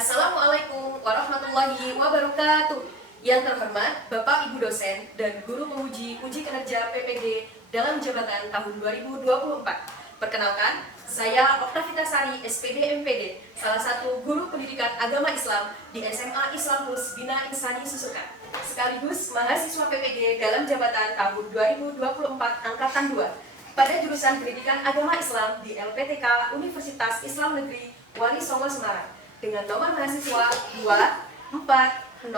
Assalamualaikum warahmatullahi wabarakatuh. Yang terhormat Bapak Ibu dosen dan guru penguji uji kinerja PPD dalam jabatan tahun 2024. Perkenalkan, saya Oktavita Sari, SPD MPD, salah satu guru pendidikan agama Islam di SMA Islam Plus Bina Insani Susukan, sekaligus mahasiswa PPD dalam jabatan tahun 2024 angkatan 2 pada jurusan Pendidikan Agama Islam di LPTK Universitas Islam Negeri Wali Songo Semarang dengan nomor mahasiswa 24031170633.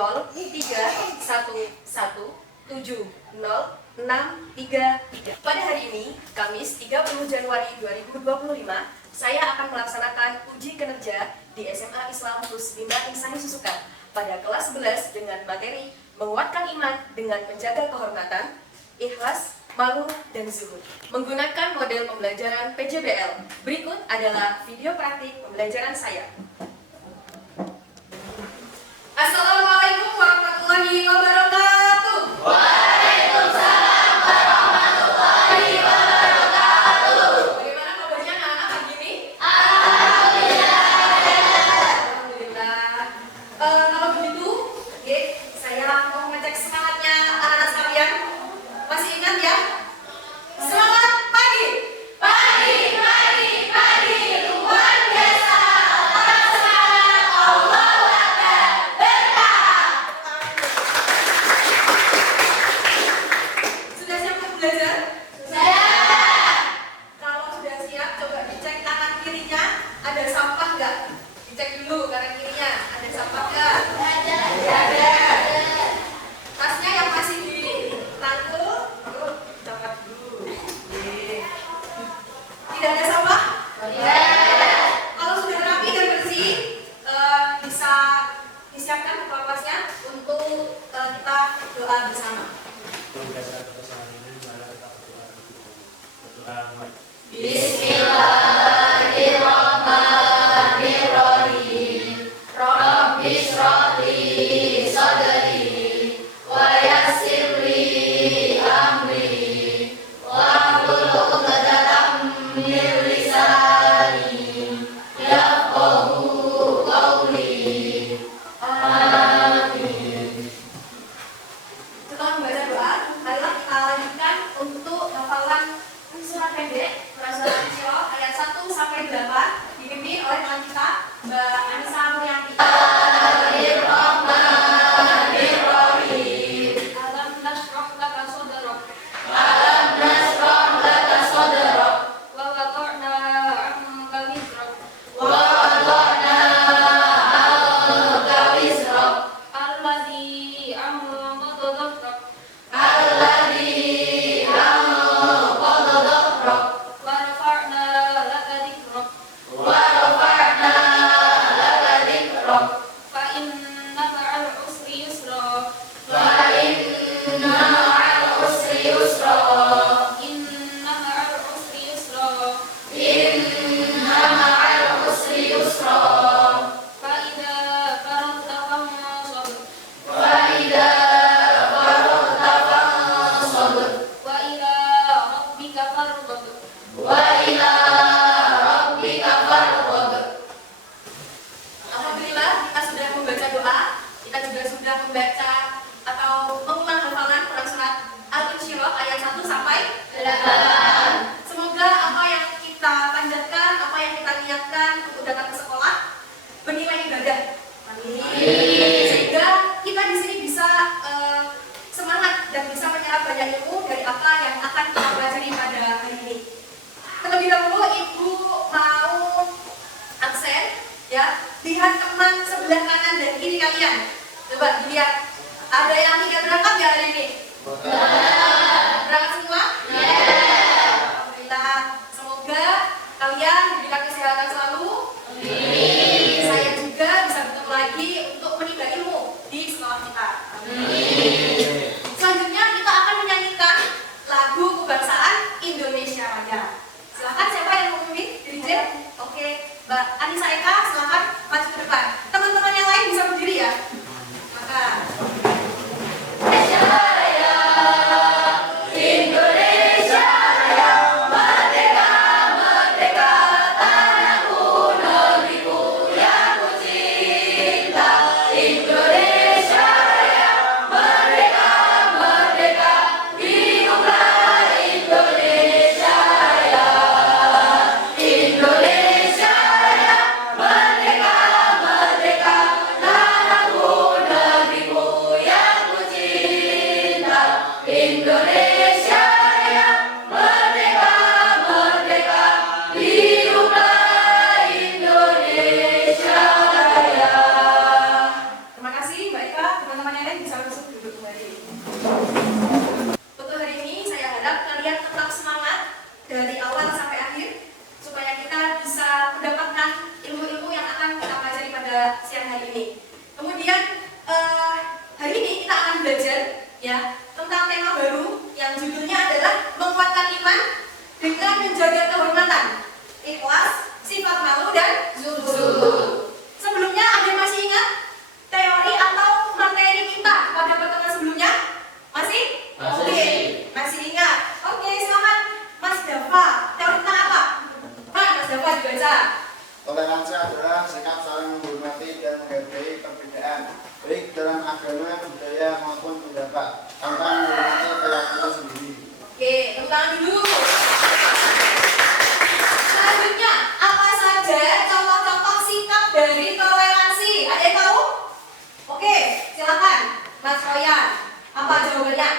Pada hari ini, Kamis 30 Januari 2025, saya akan melaksanakan uji kinerja di SMA Islam Plus Bina Insani Susukan pada kelas 11 dengan materi menguatkan iman dengan menjaga kehormatan, ikhlas, malu, dan zuhud. Menggunakan model pembelajaran PJBL, berikut adalah video praktik pembelajaran saya. Assalamualaikum warahmatullahi wabarakatuh. Waalaikumsalam warahmatullahi wabarakatuh. Bagaimana kabarnya anak-anak pagi ini? Alhamdulillah. Alhamdulillah. Kalau begitu, saya mau ngecek semangatnya anak-anak sekalian. Masih ingat ya? Selamat pagi. Pagi, pagi, pagi. Luar biasa. Tetap semangat. Allahu Akbar. Berkah. Sudah siap untuk belajar? Sudah. Kalau sudah siap, coba dicek kanan kirinya. Ada sampah nggak? Dicek dulu kanan kirinya. Ada sampah nggak? Ada. Tasnya yang masih dirangkul, angkat dulu. Tidak ada sampah? Tidak. Kalau sudah rapi dan bersih, bisa disiapkan kelasnya untuk kita doa bersama. Bismillahirrahmanirrahim. Rabbi shrah li sadri wa yassir li amri wahlul 'uqdatam min lisani yafqahu qawli. Amin. Setelah membaca doa, marilah kita lanjutkan untuk hafalan surat pendek Surat Syirah ayat 1 sampai 8 dipimpin oleh teman kita Mbak Anissa Murianti. Bismillahirrahmanirrahim. Alam nashrah laka sadrak. Alam nashrah laka sadrak. Wa wada'na 'anka wizrak. Wa wada'na 'anka wizrak. Alladzi anqadha dhahrak. Alladzi anqadha dhahrak. Wa rafa'na laka dhikrak. Wa rafa'na laka dhikrak. Fa inna ma'al usri yusra. Fa inna ma'al usri yusra. Inna ma'al usri yusra. Inna ma'al usri yusra. Fa idza faragta fansab. Fa idza faragta fansab. Wa ila rabbika farghab. Wa ila rabbika farghab. Alhamdulillah, kita sudah membaca doa, kita juga sudah membaca atau mengulang hafalan Quran surat Al-Insyirah ayat 1 sampai 8. Semoga apa yang kita panjatkan, apa yang kita niatkan untuk datang ke sekolah bernilai ibadah. Amin. Sehingga kita di sini bisa semangat dan bisa menyerap banyak ilmu dari apa yang akan kita pelajari pada hari ini. Terlebih dahulu Ibu mau absen, ya. Lihat teman sebelah kanan dan kiri kalian. Coba dilihat. Ada yang tidak berangkat nggak hari ini? Berangkat semua? Alhamdulillah. Semoga kalian diberikan kesehatan selalu. Amin. Saya juga bisa bertemu lagi untuk menimba ilmu di sekolah kita. Amin. Selanjutnya kita akan menyanyikan lagu kebangsaan Indonesia Raya. Silakan siapa yang mau memimpin? Dirjen? Oke, Mbak Anissa Eka, silakan maju ke depan. Teman-teman yang lain bisa berdiri ya. Maka Indonesia Raya, merdeka, merdeka, tanahku, negeriku yang ku cinta. ini. Kemudian hari ini kita akan belajar ya tentang tema baru yang judulnya adalah menguatkan iman dengan menjaga kehormatan, ikhlas, sifat malu dan zuhud. Sebelumnya ada yang masih ingat teori atau materi kita pada pertemuan sebelumnya? Masih? Oke, masih ingat. Oke, silakan Mas Dava. Teori tentang apa? Mas Dava dibaca. Toleransi adalah sikap saling menghormati dan menghargai perbedaan, baik dalam agama, budaya maupun pendapat, tanpa menghormati perilaku sendiri. Oke, tepuk tangan dulu. Selanjutnya, apa saja contoh-contoh sikap dari toleransi? Ada yang tahu? Oke, silakan Mas Royan. Apa jawabannya?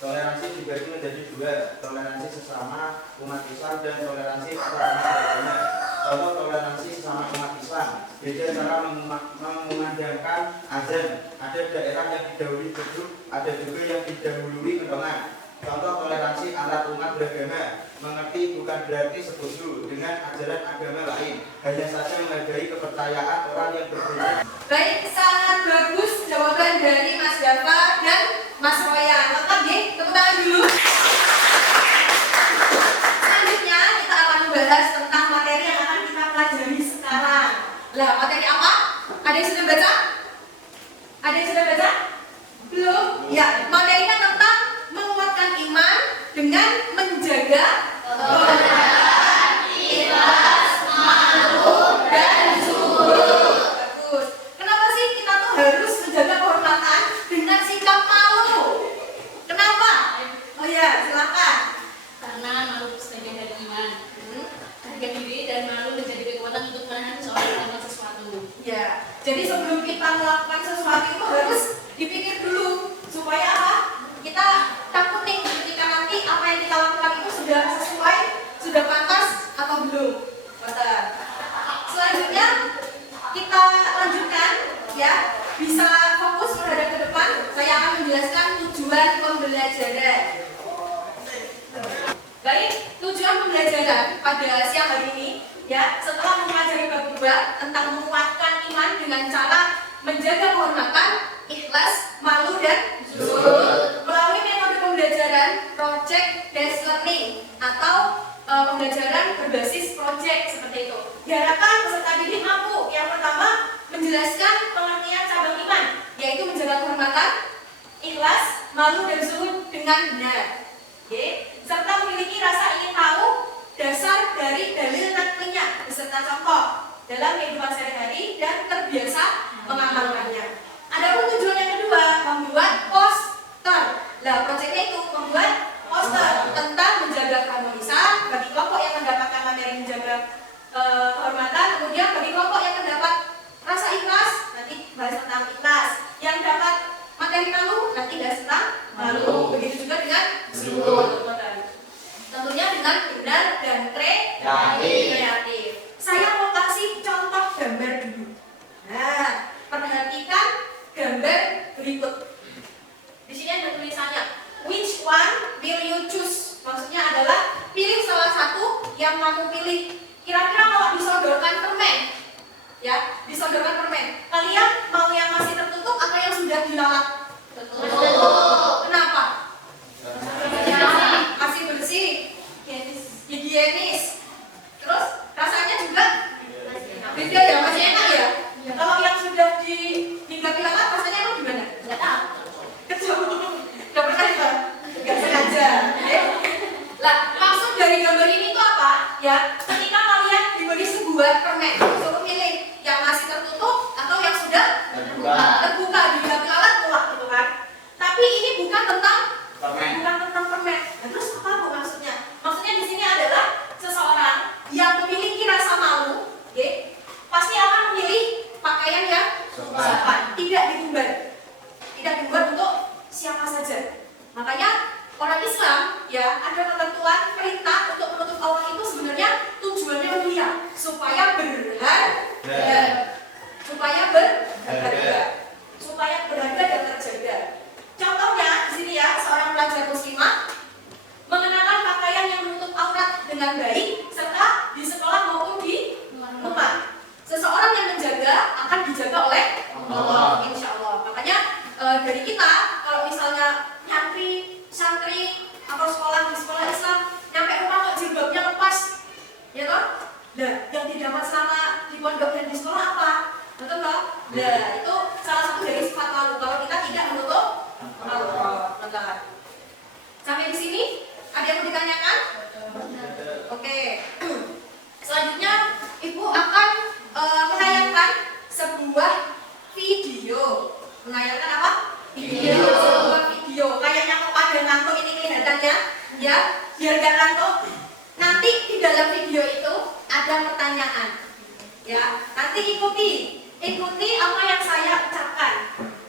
Toleransi dibagi menjadi dua, toleransi sesama umat Islam dan toleransi antar beragama. Contoh toleransi sesama umat Islam, beda cara mengumandangkan azan. Ada daerah yang didahului beduk, ada juga yang didahului kentongan. Contoh toleransi antar umat beragama, mengerti bukan berarti setuju dengan ajaran agama lain, hanya saja menghargai kepercayaan orang yang berbeda. Baik, sangat bagus jawaban dari Mas Dava dan Mas Royan. Lengkap ya? Tepuk tangan dulu. Selanjutnya kita akan membahas tentang materi yang akan kita pelajari sekarang. Lah, materi apa? Ada yang sudah baca? Ada yang sudah baca? Belum? Ya, materinya tentang menguatkan iman dengan menjaga kehormatan, ikhlas, malu, dan zuhud. Bagus. Kenapa sih kita tuh harus menjaga kehormatan dengan sikap malu? Kenapa? Oh ya, silakan. Karena malu sebagian dari iman. Harga diri dan malu menjadi kekuatan untuk menahan seseorang melakukan sesuatu. Ya, jadi sebelum kita melakukan sesuatu itu harus dipikir dulu supaya apa? Kita takut nih ketika nanti apa yang kita lakukan itu sudah sesuai, sudah pantas atau belum. Betul. Selanjutnya kita lanjutkan ya. Bisa fokus menghadap ke depan. Saya akan menjelaskan tujuan pembelajaran. Baik, tujuan pembelajaran pada siang hari ini ya, setelah mempelajari bab 2 tentang menguatkan iman dengan cara menjaga kehormatan, ikhlas, malu dan zuhud. Melalui metode pembelajaran project based learning atau pembelajaran berbasis project seperti itu. Diharapkan peserta didik mampu yang pertama menjelaskan pengertian cabang iman, yaitu menjaga kehormatan, ikhlas, malu dan zuhud dengan benar. Oke, serta memiliki rasa ingin tahu dasar dari dalil naklinya beserta contoh dalam kehidupan sehari-hari dan terbiasa mengamalkannya. Adapun tujuan yang kedua, membuat poster. Lah, proyeknya itu membuat poster tentang menjaga keharmonisan bagi kelompok yang mendapatkan materi menjaga kehormatan, kemudian bagi kelompok yang mendapat rasa ikhlas, nanti bahas tentang ikhlas. Yang dapat materi malu, nanti bahas tentang malu. Begitu juga dengan zuhud. Tentunya dengan benar dan kreatif. Saya mau kasih contoh gambar dulu. Nah, perhatikan gambar berikut. Di sini ada tulisannya, which one will you choose? Maksudnya adalah pilih salah satu yang kamu pilih. Kira-kira kalau disodorkan permen, ya, disodorkan permen, kalian mau yang masih tertutup atau yang sudah dilalap? Tertutup. Kenapa? Masih bersih, higienis. Terus rasanya juga beda ya, masih enak ya. Kalau yang sudah hingga dilalap rasanya emang gimana? Nggak tahu. Kecil. Nggak pernah ya? Nggak sengaja. Lah, maksud dari gambar ini itu apa? Ya, ketika kalian diberi sebuah permen, suruh pilih yang masih tertutup atau yang sudah terbuka hingga dilalap keluar gitu kan. Tapi ini bukan tentang permen. Nah, terus apa bu maksudnya? Maksudnya di sini adalah seseorang yang memiliki rasa malu, pasti akan memilih pakaian yang sopan, tidak diumbar untuk siapa saja. Makanya orang Islam ya ada ketentuan perintah untuk menutup aurat itu sebenarnya tujuannya mulia supaya berharga, supaya berharga dan terjaga. Contohnya di sini ya, seorang pelajar muslimah mengenakan pakaian yang menutup aurat dengan baik serta di sekolah maupun di rumah. Seseorang yang menjaga akan dijaga oleh Nah, itu salah satu dari sifat malu. Kalau kita tidak menutup malu. Sampai di sini ada yang mau ditanyakan? Oke. Selanjutnya Ibu akan menayangkan sebuah video. Menayangkan apa? Video. Sebuah video. Kayaknya pada ngantuk ini kelihatannya, ya. Biar gak ngantuk. Nanti di dalam video itu ada pertanyaan. Ya, nanti ikuti apa yang saya ucapkan.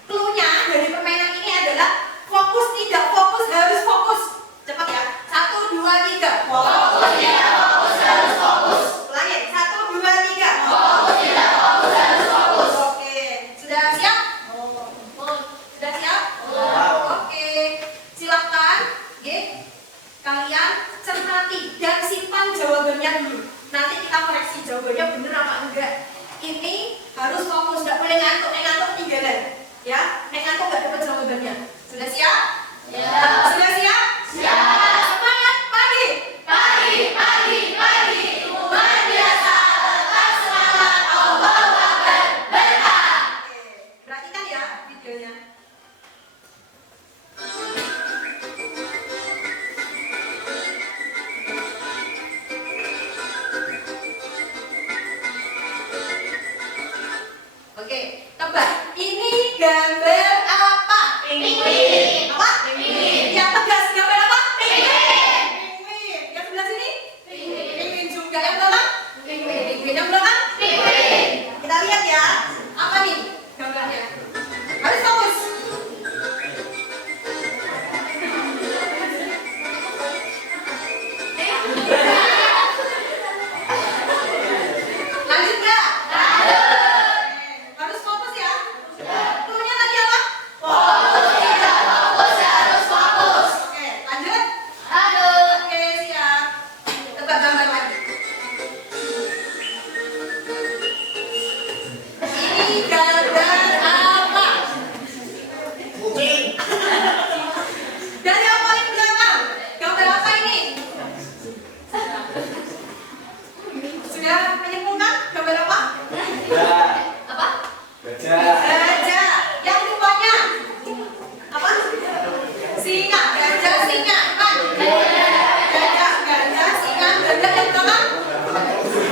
Cluenya dari permainan ini adalah fokus tidak fokus harus fokus. Cepat ya. 1, 2, 3. Fokus tidak fokus harus fokus. Ulangi. 1, 2, 3. Fokus tidak fokus harus fokus. Oke. Sudah siap? Sudah siap? Oke. Silakan. Oke. Kalian cermati dan simpan jawabannya dulu. Nanti kita koreksi jawabannya benar apa enggak. Ini harus fokus, nggak boleh ngantuk. Nek ngantuk tinggalan. Ya, nek ngantuk nggak dapat jawabannya. Sudah siap? Ya. Sudah siap? Siap. Semangat pagi. Pagi. Luar biasa. Tetap semangat. Allahu Akbar. Berkah. Oke. Perhatikan ya videonya. Oke, tebak. Ini gambar apa? Penguin. Apa? Penguin. Yang tegas gambar apa? Penguin. Penguin. Yang sebelah sini? Penguin. Penguin juga. Yang belakang? Penguin. Penguin. Yang belakang? Penguin. Kita lihat ya. Apa nih gambarnya? Harus fokus. Lanjut nggak? Harus fokus ya. Cluenya tadi apa? Fokus tidak fokus harus fokus. Oke, lanjut. Oke, siap. Tebak gambar lagi. Ini gambar apa? Kucing. Dari yang paling belakang. Gambar apa ini? Sudah menyimpulkan gambar apa? Apa? Gajah. Yang rupanya apa? Singa. Gajah, singa. Kan? Gajah, singa. Gajah yang belakang?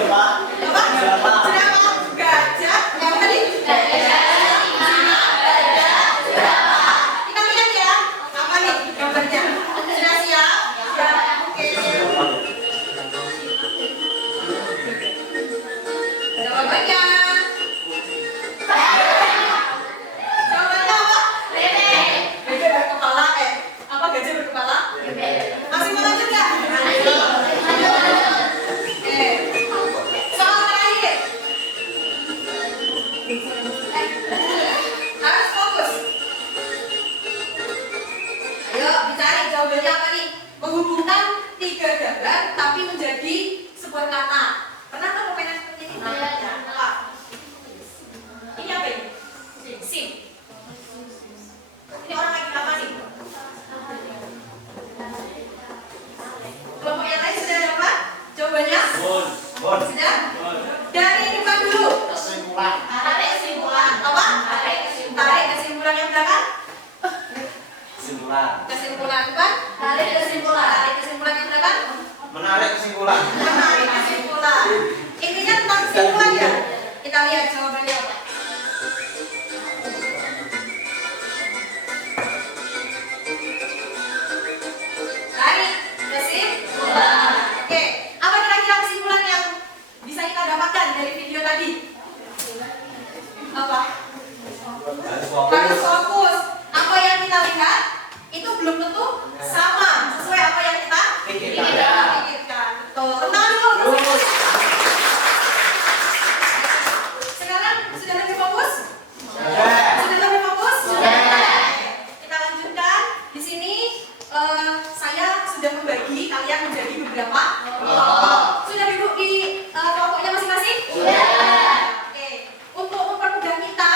Apa? Jerapah. Gajah. Yang tadi? Singa. Jerapah. Kita lihat ya. Apa nih gambarnya? Sudah siap? Ya. Oke. Jawabannya. Jawabannya apa? Gajah berkepala. Apa gajah berkepala? Masih mau lanjut nggak? Oke. Soal terakhir. Harus fokus. Ayo dicari jawabannya apa nih? Menghubungkan 3 gambar tapi menjadi sebuah kata. Pernah kan permainan seperti ini? Apa? Ini apa ini? Sim. Ini orang lagi apa nih? Kelompok yang lain sudah dapat jawabannya? Sudah? Dari depan dulu. Kesimpulan. Tarik kesimpulan. Apa? Tarik kesimpulan yang belakang. Kesimpulan depan. Tarik kesimpulan yang belakang. Menarik kesimpulan. Menarik kesimpulan. Intinya tentang kesimpulan ya. Kita lihat jawabannya apa. Tarik kesimpulan. Oke, apa kira-kira kesimpulan yang bisa kita dapatkan dari video tadi? Apa? Harus fokus. Apa yang kita lihat itu belum tentu sama sesuai apa yang kita pikirkan. Betul. Tenang dulu. Sekarang sudah lebih fokus? Sudah lebih fokus? Kita lanjutkan. Di sini saya sudah membagi kalian menjadi beberapa kelompok. Sudah duduk di kelompoknya masing-masing? Oke. Untuk mempermudah kita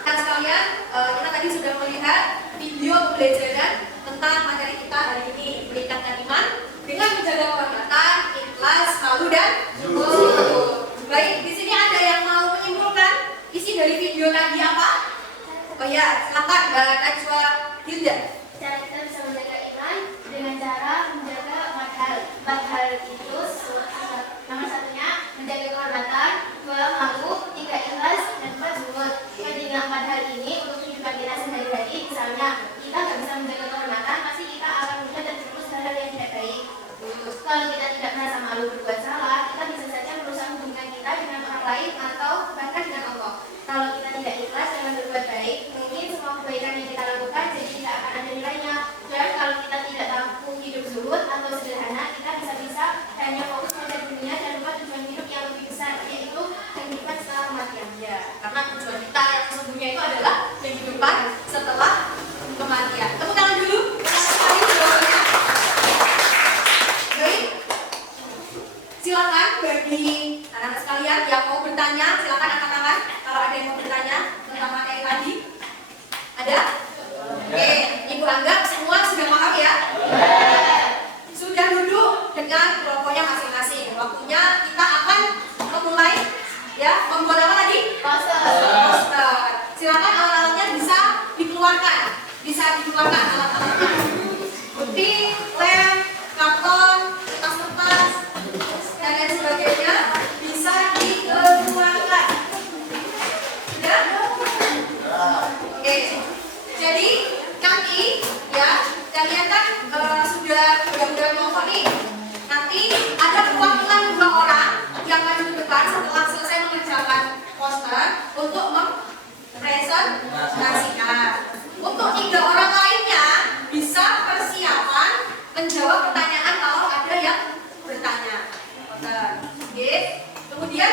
Nah sekalian, kita tadi sudah melihat video pembelajaran tentang materi kita hari ini, meningkatkan iman dengan menjaga kehormatan, ikhlas, malu dan syukur. Baik, di sini ada yang mau menyimpulkan isi dari video tadi apa? Oh ya, silakan Mbak Najwa Hilda. Cara kita bisa menjaga iman dengan cara menjaga 4 hal. 4 hal itu nomor satunya menjaga kehormatan, 2 malu, 3 ikhlas, dan 4 syukur. Dengan 4 hal ini untuk kehidupan kita sehari-hari, misalnya kita nggak bisa menjaga kehormatan, pasti kita akan mudah terjerumus hal-hal yang tidak baik. Kalau kita tidak merasa malu berbuat salah, kita bisa saja merusak hubungan kita dengan orang lain atau bahkan dengan Allah. Kalau kita tidak ikhlas dalam berbuat baik, mungkin semua kebaikan yang kita lakukan jadi tidak akan ada nilainya. Dan kalau kita tidak mampu hidup zuhud atau sederhana, kita bisa-bisa hanya fokus pada dunia dan lupa tujuan hidup yang lebih besar, yaitu kehidupan setelah kematian. Ya, karena tujuan kita yang sesungguhnya itu adalah kehidupan setelah kematian. Tepuk tangan dulu. Baik, silakan bagi anak-anak sekalian yang mau bertanya, silakan angkat tangan. Kalau ada yang mau bertanya tentang materi tadi, ada? Oke, Ibu anggap semua sudah paham ya? Sudah duduk dengan kelompoknya masing-masing. Waktunya kita akan memulai, ya, membuat apa tadi? Poster. Silakan alat-alatnya bisa dikeluarkan alat-alatnya. Putih, lem, karton, kertas-kertas, dan lain sebagainya bisa dikeluarkan. Sudah? Oke. Jadi nanti ya kalian kan sudah kelompok nih. Nanti ada perwakilan 2 orang yang maju ke depan setelah selesai mengerjakan poster untuk mempresentasikan. Untuk 3 orang lainnya bisa persiapan menjawab pertanyaan kalau ada yang bertanya. Oke. Kemudian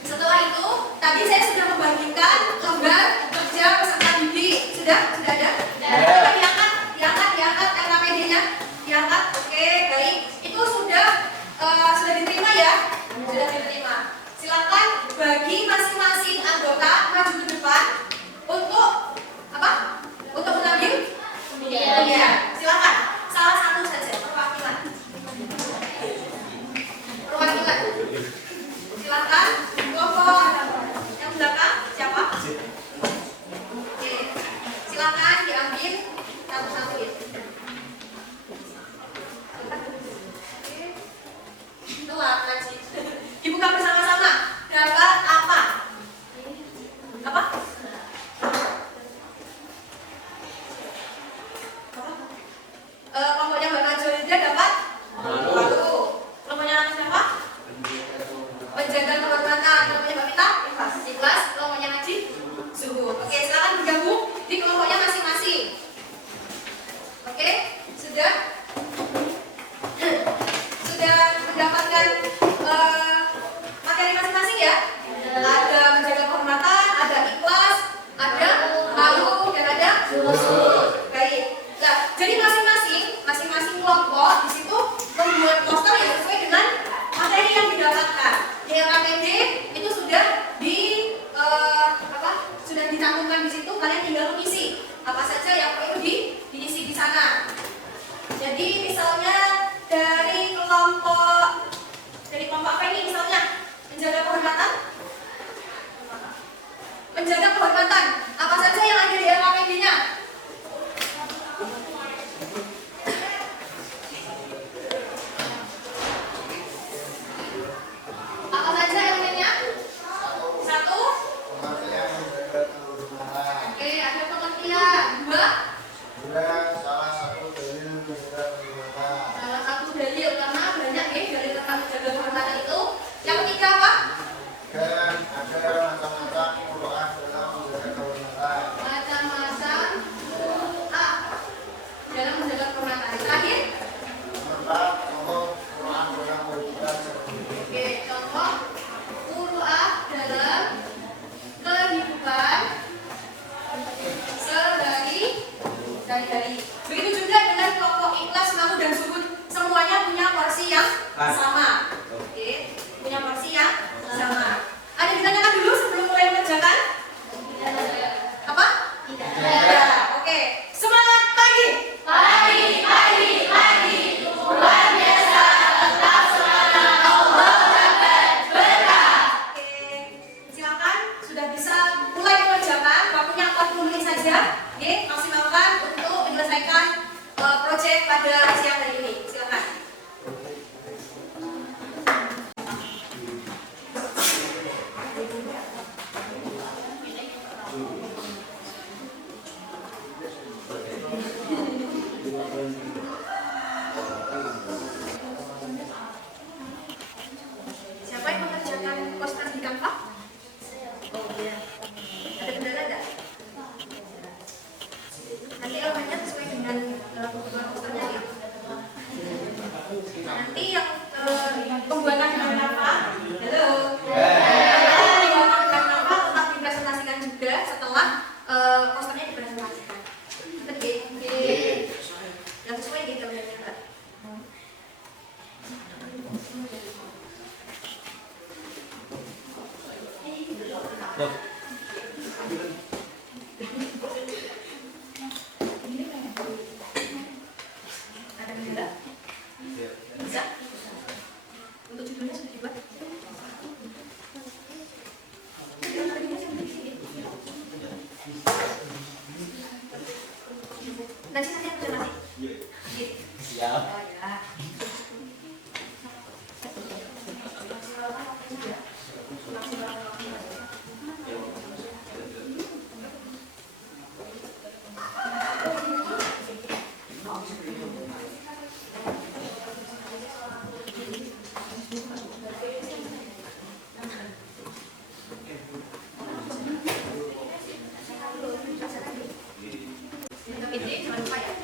setelah itu tadi saya sudah membagikan lembar kerja peserta didik. Sudah ada? Coba diangkat karena medianya diangkat. Oke, baik. Itu sudah diterima ya? Sudah diterima. Silakan bagi masing-masing anggota maju ke depan untuk apa? Untuk mengambil undian. Silakan. Salah satu saja perwakilan. Silakan. Kelompok yang belakang siapa? Oke. Silakan diambil satu-satu ya. Telat ngaji. Dibuka bersama-sama. Dapat apa? Apa? Kelompoknya Mbak Najwa Hilda dapat? Malu. Kelompoknya siapa? Menjaga kehormatan. Kelompoknya Mbak Vita? Ikhlas. Kelompoknya Najib? Zuhud. Oke, silakan bergabung di kelompoknya masing-masing. Oke, sudah? Sudah mendapatkan materi masing-masing ya? Ada menjaga kehormatan, ada ikhlas, ada malu, dan ada zuhud. Baik. Nah, jadi masing-masing kelompok di situ membuat poster yang sesuai dengan materi yang didapatkan. Di LKPD itu sudah sudah dicantumkan di situ, kalian tinggal mengisi apa saja yang perlu diisi di sana. Jadi misalnya dari kelompok apa ini misalnya menjaga kehormatan apa saja yang ada di LKPD-nya? Apa saja elemennya? 1. Pengertian menjaga kehormatan. Oke, ada pengertian. 2. Salah satu dari menjaga kehormatan. sama. Oke, punya porsi yang sama. Ada yang ditanyakan dulu sebelum mulai mengerjakan? Apa? Tidak. Oke, semangat pagi. Pagi, pagi, pagi. Luar biasa, tetap semangat. Allah akan berkah. Oke, silakan sudah bisa mulai mengerjakan. Waktunya 40 menit saja. Oke, maksimalkan untuk menyelesaikan proyek pada siang hari ini. Silakan. Siapa yang mengerjakan poster di Canva? Oh iya. Ada kendala nggak? Nanti elemennya sesuai dengan kebutuhan posternya ya. Nanti yang pembuatan dengan Canva, halo. Pembuatan dengan Canva tetap dipresentasikan juga setelah posternya dipresentasikan. Oke. Yang sesuai di elemennya Mbak. Ada kendala? Bisa? Untuk judulnya sudah dibuat? Nanti aku jelasin. Siap. Oh ya. Ini jangan lupa ya.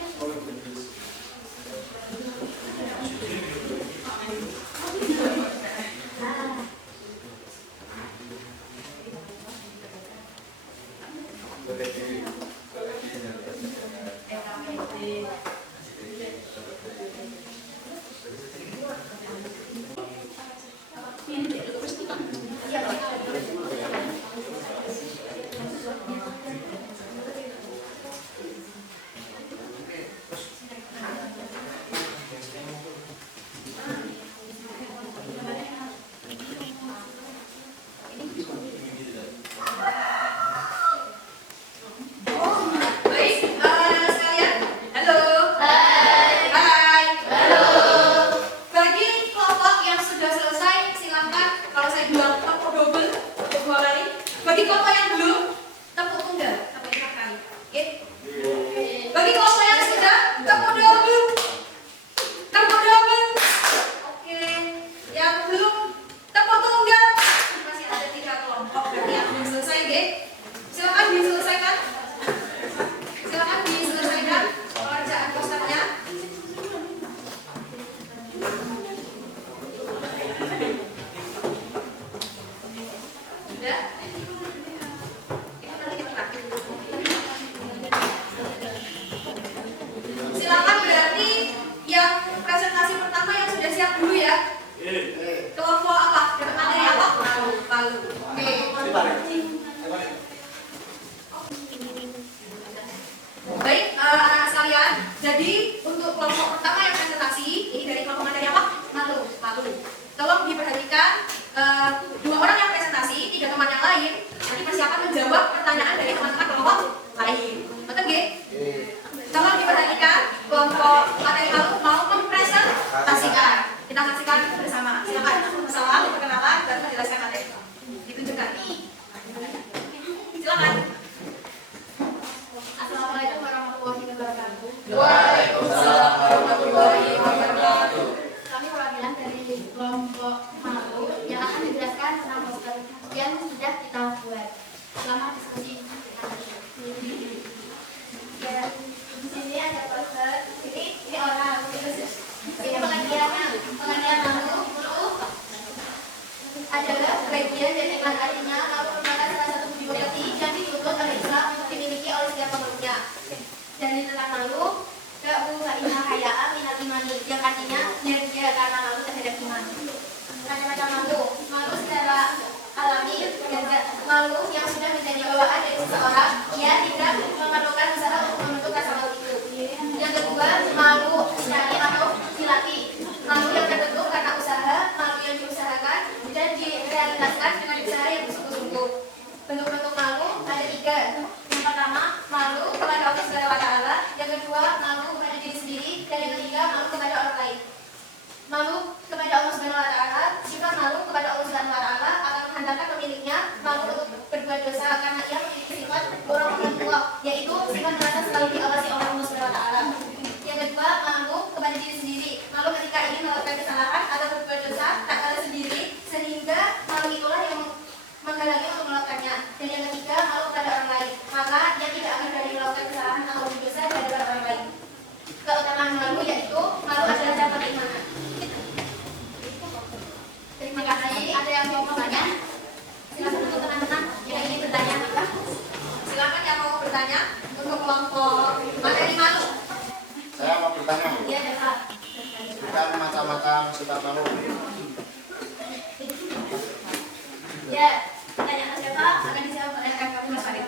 Baik, sekalian. Halo. Hai. Bagi kelompok yang sudah selesai, silakan kalau saya bilang tepuk double untuk 2 kali. Bagi kelompok yang belum, tepuk tunggal sampai 5 kali. Oke? Bagi kelompok yang sudah, tepuk double. Tepuk double. Oke. Yang belum, tepuk tunggal. Masih ada 3 kelompok berarti yang belum selesai, oke? Silakan diselesaikan. Silakan diselesaikan pekerjaan posternya. Sudah? Itu nanti kita. Silakan berarti yang presentasi pertama yang sudah siap dulu ya. Kelompok apa? Dapat materi apa? Palu. Oke. Baik, anak-anak sekalian. Jadi untuk kelompok pertama yang presentasi, ini dari kelompok materi apa? Palu. Tolong diperhatikan 2 orang yang presentasi, 3 teman yang lain. Nanti persiapan menjawab pertanyaan dari teman-teman kelompok lain. Betul nggih? Tolong diperhatikan kelompok materi Palu mau mempresentasikan. Kita saksikan bersama. Silakan. Salam, perkenalan, dan menjelaskan materi. Ditunjukkan. Silakan. Assalamualaikum warahmatullahi wabarakatuh. Waalaikumsalam warahmatullahi wabarakatuh. Kami perwakilan dari kelompok Malu yang akan menjelaskan tentang poster yang sudah kita buat. Selamat diskusi. Ya, di sini ada poster. Ini orang. Ini pengertian Malu adalah bagian dari iklan artinya lalu merupakan salah satu budi yang dituntut oleh Islam dimiliki oleh setiap pemeluknya. Dan tentang malu, kebukainah hayaan minat iman yang artinya nerja karena malu terhadap iman. bawaan dari seseorang, ia tidak memerlukan usaha untuk membentuk rasa malu itu. Yang kedua, malu syar'i atau silati. Malu yang terbentuk karena usaha, malu yang diusahakan dan direalisasikan dengan usaha yang bersungguh-sungguh. Bentuk-bentuk malu ada 3. Yang pertama, malu kepada Allah Subhanahu wa Ta'ala. Yang kedua, malu kepada diri sendiri. Dan yang ketiga, malu kepada orang lain. Malu kepada Allah Subhanahu wa Ta'ala, sifat malu kepada Allah Subhanahu wa Ta'ala akan menghantarkan pemiliknya malu untuk berbuat dosa karena ia memiliki sifat buruk Allah, yaitu sifat merasa selalu diawasi oleh Allah Subhanahu wa Ta'ala. Yang kedua, malu kepada diri sendiri. Malu ketika ingin melakukan kesalahan atau berbuat dosa tak kala sendiri, sehingga malu itulah yang menghalangi untuk melakukannya. Dan yang ketiga, malu kepada orang lain. Maka dia tidak akan berani melakukan kesalahan atau berdosa di hadapan orang lain. Keutamaan malu yaitu malu adalah cara keimanan. Terima kasih. Ada yang mau bertanya? Silakan untuk teman-teman yang ingin bertanya. Silakan yang mau bertanya untuk kelompok materi malu. Saya mau bertanya, Bu. Iya, Pak. Bukan macam-macam sifat malu. Ya, pertanyaan siapa akan dijawab oleh kami Mas Farid.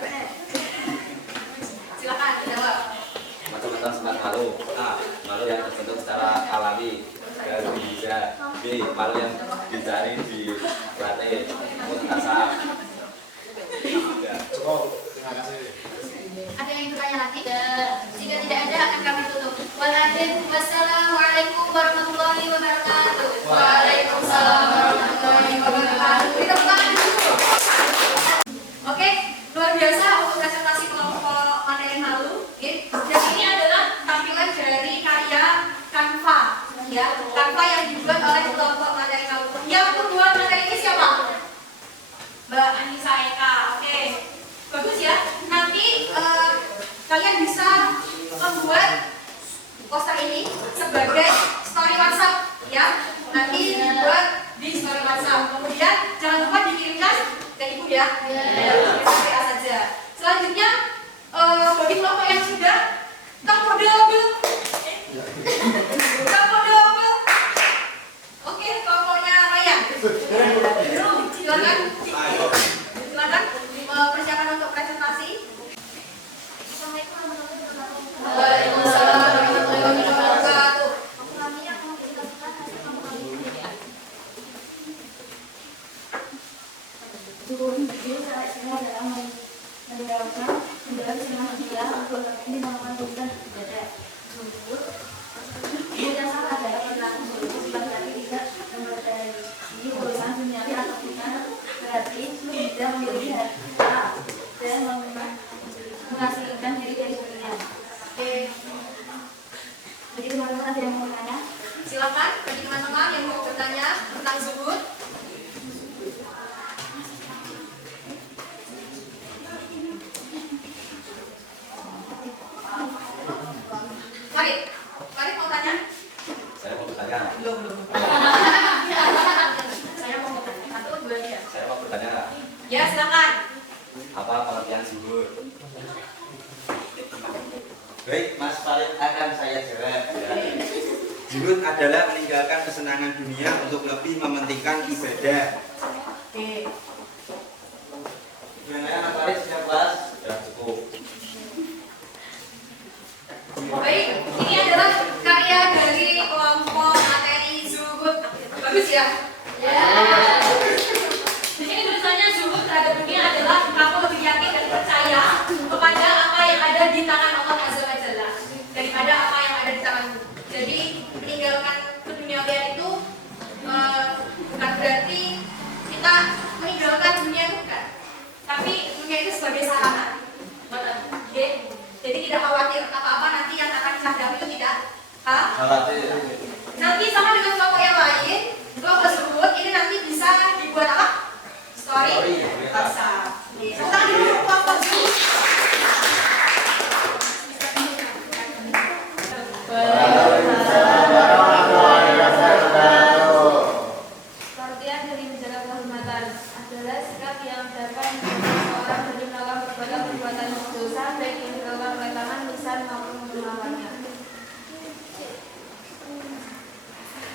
Silakan dijawab. Macam-macam sifat malu. A. Malu yang terbentuk secara alami dari bisa. B. Malu yang dicari di latih mutasab. Cukup. Terima kasih. Ada yang bertanya lagi? Jika tidak ada akan kami tutup. Wassalamualaikum warahmatullahi wabarakatuh. Waalaikumsalam warahmatullahi wabarakatuh. Beri tepuk tangan dulu. Oke, luar biasa untuk presentasi kelompok materi malu. Dan ini adalah tampilan dari karya Canva, ya, Canva yang dibuat oleh kelompok materi malu. Yang membuat materi ini siapa? Mbak Anissa Eka. Oke, bagus ya. Nanti kalian bisa membuat poster ini sebagai story WhatsApp, ya. Nanti dibuat di story WhatsApp. Kemudian jangan lupa dikirimkan ke ibu ya. WA saja. Selanjutnya bagi kelompok yang sudah tak model. Oke, kelompoknya Ryan. Silakan persiapan untuk presentasi. Waalaikumsalam warahmatullahi wabarakatuh. Menghasilkan diri dari dunia. Oke. Bagi teman-teman ada yang mau bertanya? Silakan bagi teman-teman yang mau bertanya tentang zuhud. Farid mau tanya? Saya mau bertanya. Belum. Saya mau bertanya. Satu, dua, tiga. Saya mau bertanya. Ya, silakan. Apa pengertian zuhud? Baik, Mas Farid akan saya jawab. Zuhud adalah meninggalkan kesenangan dunia untuk lebih mementingkan ibadah. Oke. Gimana Mas Farid sudah puas? Ya cukup. Baik, ini adalah karya dari kelompok materi zuhud. Bagus ya? Ya. Di sini tulisannya zuhud terhadap dunia adalah kamu lebih yakin dan percaya kepada apa yang ada di tangan Allah Azza wa Jalla daripada apa yang ada di tanganmu. Jadi meninggalkan keduniawian itu bukan berarti kita meninggalkan dunia, bukan. Tapi dunia itu sebagai sarana. Oke. Jadi tidak khawatir apa-apa nanti yang akan kita hadapi itu tidak nanti sama dengan kelompok yang lain, kelompok tersebut ini nanti bisa dibuat apa? Story WhatsApp. Kita dulu kelompok tersebut. Pengertian dari menjaga kehormatan adalah sikap yang dapat seseorang dari melakukan perbuatan dosa baik yang dilakukan oleh tangan, lisan maupun melawannya.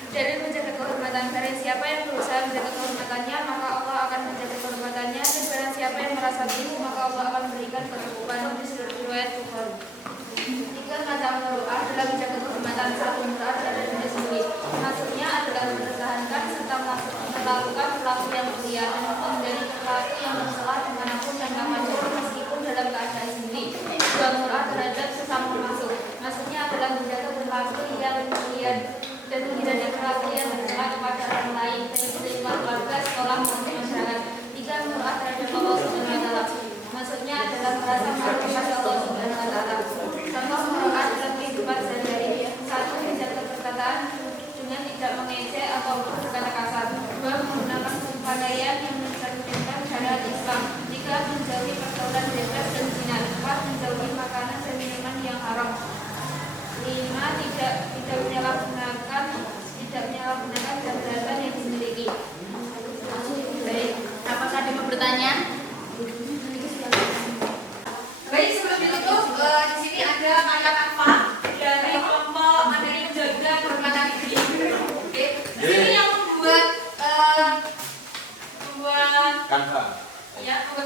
Dari menjaga kehormatan kehormatan. Barang siapa yang berusaha menjaga kehormatannya, maka Allah akan menjaga kehormatannya. Dan barang siapa yang merasa tinggi, maka Allah akan memberikan kecukupan. Riwayat Bukhari. 3. Macam muru'ah adalah menjaga kehormatan. 1. Muru'ah terhadap diri sendiri. Maksudnya adalah mempertahankan serta melakukan perilaku yang mulia dan menjadi perilaku yang tercela dimanapun dan kapanpun meskipun dalam keadaan sendiri. 2. Muru'ah terhadap sesama makhluk. Maksudnya adalah menjaga perilaku yang mulia dan menghindari perilaku yang tercela kepada orang lain, baik di lingkungan keluarga, sekolah maupun masyarakat. 3. Muru'ah terhadap Allah Subhanahu wa Ta'ala. Maksudnya adalah merasa malu kepada Allah Subhanahu wa Ta'ala. Contoh muru'ah dalam kehidupan sehari-hari. 1. Menjaga perkataan dengan tidak mengejek atau berkata kasar. 2. Menggunakan pakaian yang mencerminkan syariat Islam. 3. Menjauhi pergaulan bebas dan zina. 4. Menjauhi makanan dan minuman yang haram. 5. Tidak menyalahgunakan jabatan yang dimiliki. Baik, apakah ada yang mau bertanya? Baik, sebelum ditutup, di sini ada kata kanva dari kelompok materi menjaga kehormatan diri. Oke, di sini yang membuat Kanva.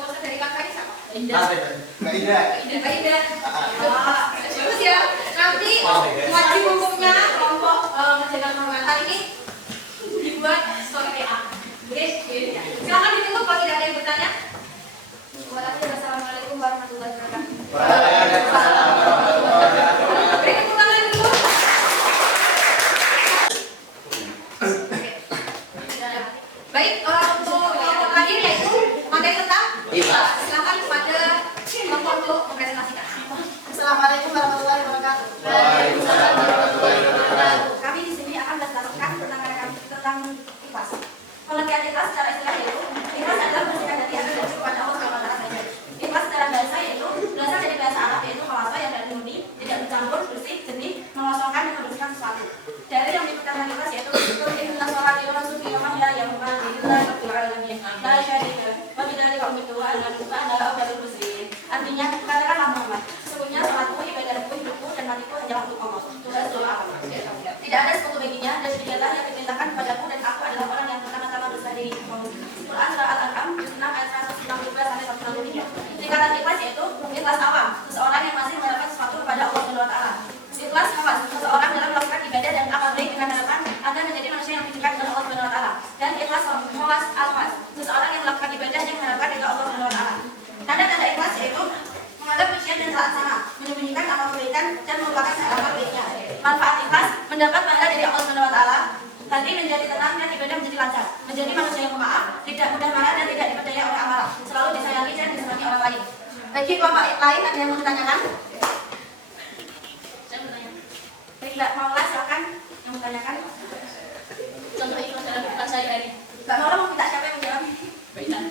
poster dari kanva ini siapa? Kak Indah. Indah. Bagus ya. Nanti wajib hukumnya kelompok menjaga kehormatan ini dibuat story PA. Oke, silakan ditutup kalau tidak ada yang bertanya. Wassalamualaikum warahmatullahi wabarakatuh. Waalaikumsalam warahmatullahi wabarakatuh. Beri tepuk tangan dulu. Baik, untuk kelompok terakhir yaitu materi tentang IPA. Silakan kepada kelompok untuk mempresentasikan. Assalamualaikum warahmatullahi wabarakatuh. Waalaikumsalam warahmatullahi wabarakatuh. Kami di sini akan menjelaskan tentang ikhlas. Pengertian ikhlas secara istilah yaitu ikhlas adalah bersihkan hati anda dan kepada Allah SWT saja. Ikhlas secara bahasa yaitu berasal dari bahasa Arab yaitu khalasa yang dari murni, tidak bercampur, bersih, jernih, mengosongkan dan membersihkan sesuatu. Dari yang diperkatakan ikhlas yaitu inna sholati wa nusuki wa mahyaya wa mamati lillahi rabbil alamin la syarika wa bidzalika umirtu wa ana awwalul muslimin. Artinya, katakanlah Muhammad, sesungguhnya salatku, ibadahku, hidupku dan matiku hanya untuk Allah. Tuhan surah Allah. Tidak ada sekutu baginya dan demikianlah yang diperintahkan kepadaku dan aku adalah orang yang pertama-tama berserah diri. Quran surah Al-An'am juz 6 ayat 192 sampai 193. Tingkatan ikhlas yaitu ikhlas awam, seseorang yang masih mengharapkan sesuatu kepada Allah Subhanahu wa Ta'ala. Ikhlas khas, seseorang dalam melakukan ibadah dan amal baik dengan harapan agar menjadi manusia yang dekat dengan Allah Subhanahu wa Ta'ala. Dan ikhlas khawas al-khas, seseorang yang melakukan ibadah yang mengharapkan ridha Allah Subhanahu wa Ta'ala. Tanda-tanda ikhlas yaitu menghadap pujian dan saat sama, menyembunyikan amal kebaikan dan melupakan amal baiknya. Manfaat ikhlas mendapat pahala dari Allah Subhanahu wa Ta'ala. Hati menjadi tenang dan ibadah menjadi lancar, menjadi manusia yang pemaaf, tidak mudah marah dan tidak diperdaya oleh amarah, selalu disayangi dan disenangi orang lain. Bagi kelompok lain ada yang mau ditanyakan? Saya bertanya. Mbak Maula silakan yang bertanyakan. Contoh ikhlas dalam kehidupan sehari-hari. Mbak Maula mau minta siapa yang menjawab? Baiklah.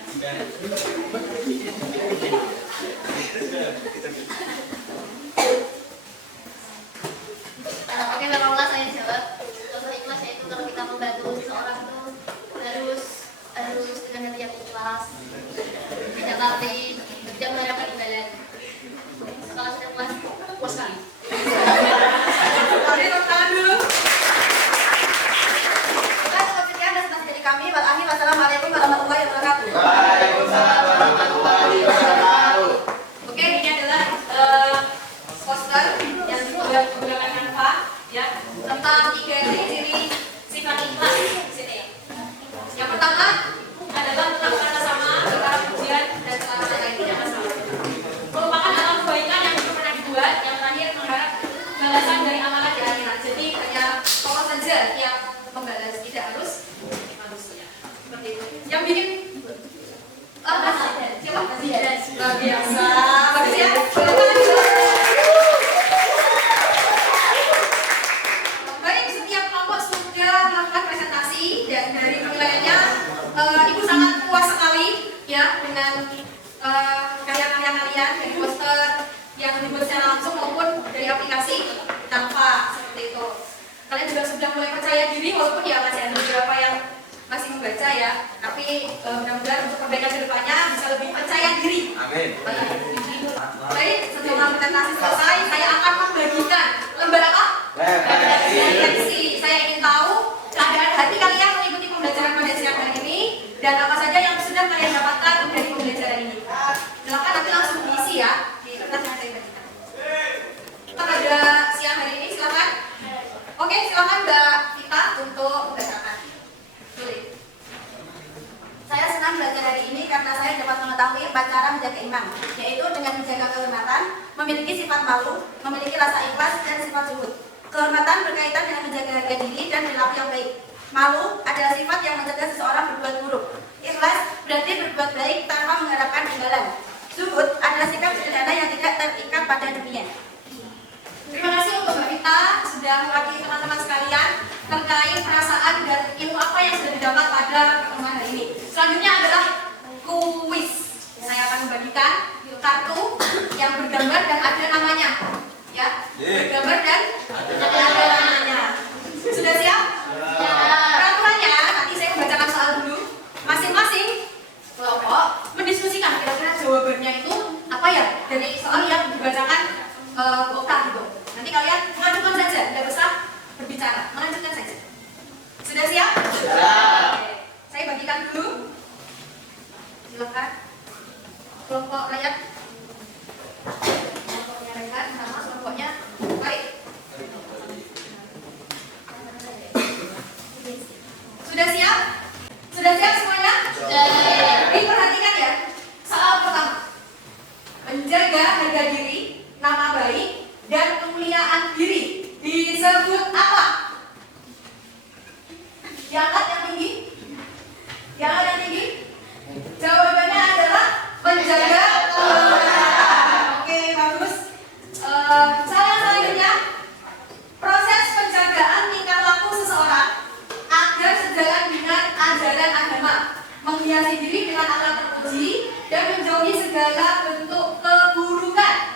Oke, Mbak Maula, saya jawab. Contoh ikhlas yaitu kalau kita membantu seseorang itu harus dengan hati yang ikhlas, tidak pati, tidak mengharapkan imbalan. Kalau sudah puas sekali. Mari tepuk tangan dulu. Kita cukup sekian dan setelah dari kami. Wassalamualaikum warahmatullahi wabarakatuh. Waalaikumsalam warahmatullahi wabarakatuh. Oke, ini adalah poster yang dibuat menggunakan Canva ya tentang 3 ciri sifat ikhlas di sini. Yang pertama adalah melakukan bersama antara pujian dan antara lain tidak masalah. Merupakan amal kebaikan yang belum pernah dibuat. Yang terakhir mengharap balasan dari amalan di akhirat. Jadi hanya Allah saja yang membalas, tidak harus manusia. Seperti itu. Yang bikin siapa? Luar biasa. Bagus ya. Baik, setiap kelompok sudah melakukan presentasi dan dari penilaiannya Ibu sangat puas sekali ya dengan karya-karya kalian dari poster yang dibuat secara langsung maupun dari aplikasi tanpa seperti itu. Kalian juga sudah mulai percaya diri walaupun ya masih ada beberapa yang masih membaca ya, tapi mudah-mudahan untuk perbaikan kedepannya bisa lebih percaya diri. Amin. Baik, setelah presentasi selesai, saya akan membagikan lembar apa? Refleksi. Saya ingin tahu keadaan hati kalian mengikuti Oke, silakan Mbak Vita untuk membacakan. Tulis. Saya senang belajar hari ini karena saya dapat mengetahui 4 cara menjaga iman, yaitu dengan menjaga kehormatan, memiliki sifat malu, memiliki rasa ikhlas, dan sifat zuhud. Kehormatan berkaitan dengan menjaga harga diri dan perilaku yang baik. Malu adalah sifat yang mencegah seseorang berbuat buruk. Ikhlas berarti berbuat baik tanpa mengharapkan imbalan. Zuhud adalah sikap sederhana yang tidak terikat pada dunia. Terima kasih untuk Mbak Vita sudah mewakili teman-teman sekalian terkait perasaan dan ilmu apa yang sudah didapat pada pertemuan hari ini. Selanjutnya adalah kuis. Saya akan membagikan kartu yang bergambar dan ada namanya. Ya, bergambar dan ada namanya. Sudah siap? Peraturannya nanti saya membacakan soal dulu. Masing-masing kelompok mendiskusikan kira-kira jawabannya itu apa ya dari soal yang dibacakan kota gitu. Nanti kalian mengajukan saja, tidak usah berbicara, melanjutkan saja. Sudah siap? Siap. Saya bagikan dulu. Silakan. Kelompok rakyat. Kelompoknya rakyat sama kelompoknya baik. Sudah siap? Sudah siap semuanya? Diperhatikan ya. Soal pertama. Menjaga harga diri, nama baik, dan kemuliaan diri disebut apa? Diangkat yang tinggi. Diangkat yang tinggi. Jawabannya adalah menjaga kehormatan. Oke, bagus. Soal selanjutnya, proses penjagaan tingkah laku seseorang agar sejalan dengan ajaran agama, menghiasi diri dengan akhlak terpuji, dan menjauhi segala bentuk keburukan.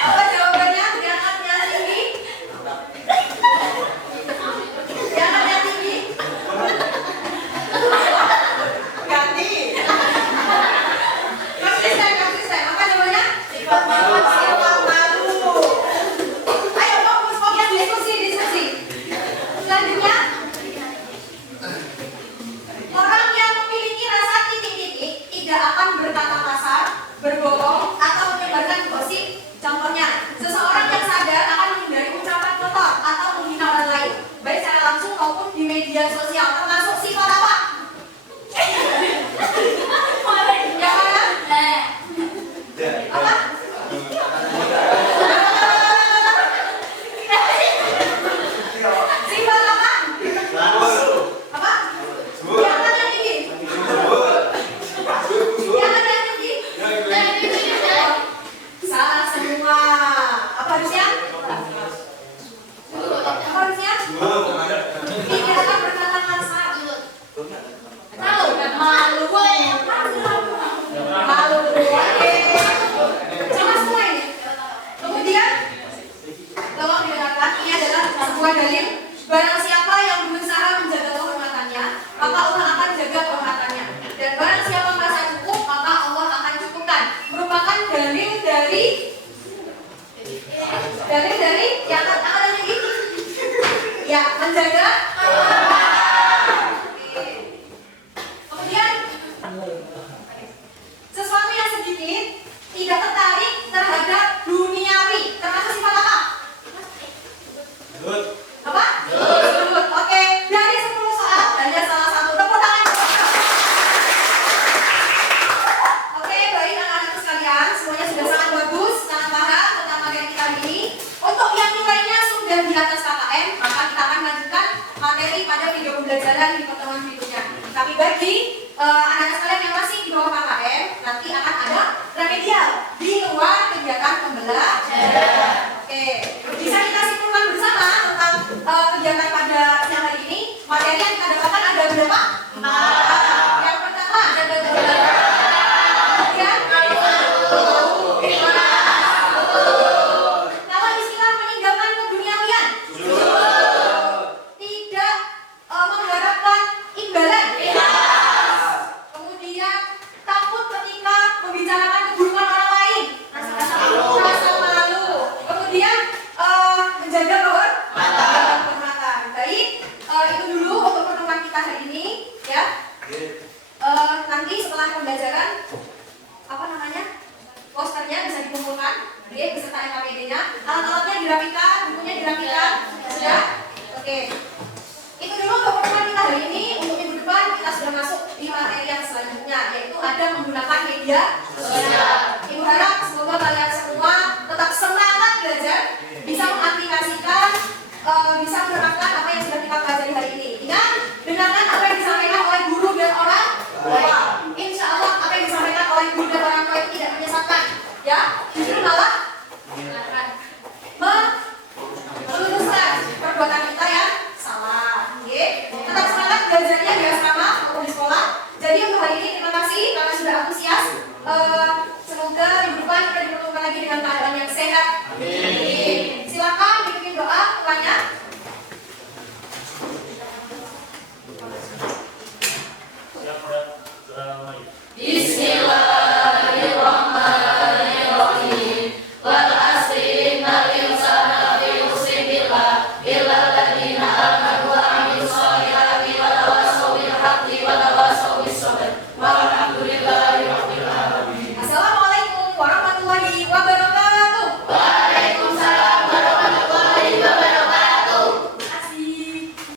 Apa jawabannya? Diangkat yang tinggi. Diangkat yang tinggi. Ganti. Konsisten. Apa jawabannya? Sifat malu. Ayo fokus diskusi. Selanjutnya, orang yang memiliki rasa titik-titik tidak akan berkata kasar, berbohong, atau menyebarkan gosip. Contohnya, seseorang yang sadar akan menghindari ucapan kotor atau menghina orang lain, baik secara langsung maupun di media sosial. Termasuk sifat apa? Yang mana? Apa? Sifat apa? Apa? Diangkat yang tinggi. Diangkat yang tinggi. Salah semua. Apa harusnya? Apa harusnya? Tidak akan berkata kasar. Tahu? Malu. Oke. Sama semua ini. Kemudian, tolong didengarkan. Ini adalah sebuah dalil. Barang siapa yang berusaha menjaga kehormatannya, maka Allah akan jaga kehormatannya. Dan barang siapa merasa cukup, maka Allah akan cukupkan. Merupakan dalil dari yang ada ini. Ya, menjaga kehormatan. Oke. Kemudian, sesuatu yang sedikit tidak tertarik terhadap duniawi. Termasuk sifat apa? Apa? Zuhud. Oke, dari 10 soal hanya salah satu. Tepuk tangan. Oke, baik anak-anak sekalian, semuanya sudah sangat bagus. dirapikan, bukunya dirapikan. Sudah? Oke. Itu dulu untuk pertemuan kita hari ini. Untuk minggu depan kita sudah masuk di materi yang selanjutnya, yaitu ada menggunakan media sosial. Ibu harap semoga kalian semua tetap semangat belajar, bisa mengaplikasikan, bisa menerapkan apa yang sudah kita pelajari hari ini. Ingat, dengarkan apa yang disampaikan oleh guru dan orang tua. Insya Allah apa yang disampaikan oleh guru dan orang tua itu tidak menyesatkan, ya.